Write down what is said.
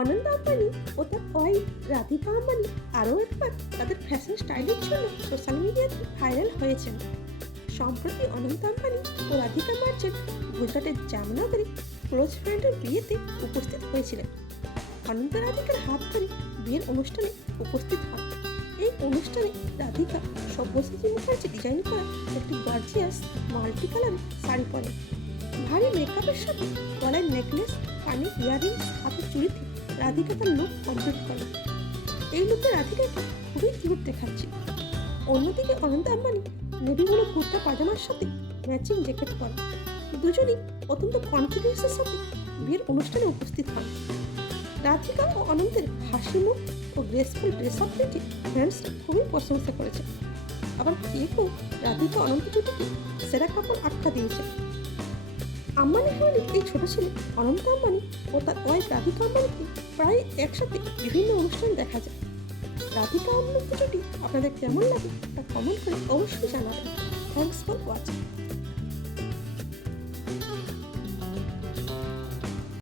অনন্ত আম্বানি ও তার ওয়াইফ রাধিকা আম্বানি আরও একবার তাদের ফ্যাশন স্টাইলের জন্য সোশ্যাল মিডিয়াতে ভাইরাল হয়েছেন। সম্প্রতি অনন্ত আম্বানি ও রাধিকা মার্চেন্ট গুজরাটের জামনগরে ক্লোজ ফ্রেন্ডের বিয়েতে উপস্থিত হয়েছিলেন। অনন্ত রাধিকার হাত ধরে বিয়ের অনুষ্ঠানে উপস্থিত হন। এই অনুষ্ঠানে রাধিকা সব্যসাচী মুখার্জি ডিজাইন করা একটি গর্জিয়াস মাল্টি কালারের শাড়ি পরেন। ভারী মেকআপের সাথে গলায় নেকলেস, কানে ইয়াররিংস, হাতে চুড়িতে রাধিকা তার লুক কমপ্লিট করেন। এই লুকে রাধিকাকে খুবই কিউট দেখাচ্ছে। অন্যদিকে অনন্ত আম্বানি নেভি ব্লু কুর্তা পাজামার সাথে ম্যাচিং জ্যাকেট পরেন। দুজনেই অত্যন্ত কনফিডেন্সের সাথে বিয়ের অনুষ্ঠানে উপস্থিত হন। রাধিকা ও অনন্তের হাসি মুখ ও গ্রেসফুল ড্রেস আপ দেখে ফ্রেন্ডসরা খুবই প্রশংসা করেছে। আবার কেউ রাধিকা অনন্ত জুটিকে সেরা কাপড় আখ্যা দিয়েছে। আম্বানি ফ্যামিলির এই ছোট ছেলে অনন্ত আম্বানি ও তার ওয়াইফ রাধিকা আম্বানিকে প্রায় একসাথে বিভিন্ন অনুষ্ঠানে দেখা যায়। রাধিকা অনন্ত জুটি আপনাদের কেমন লাগে তা কমেন্ট করে অবশ্যই জানাবেন। Thanks for watching.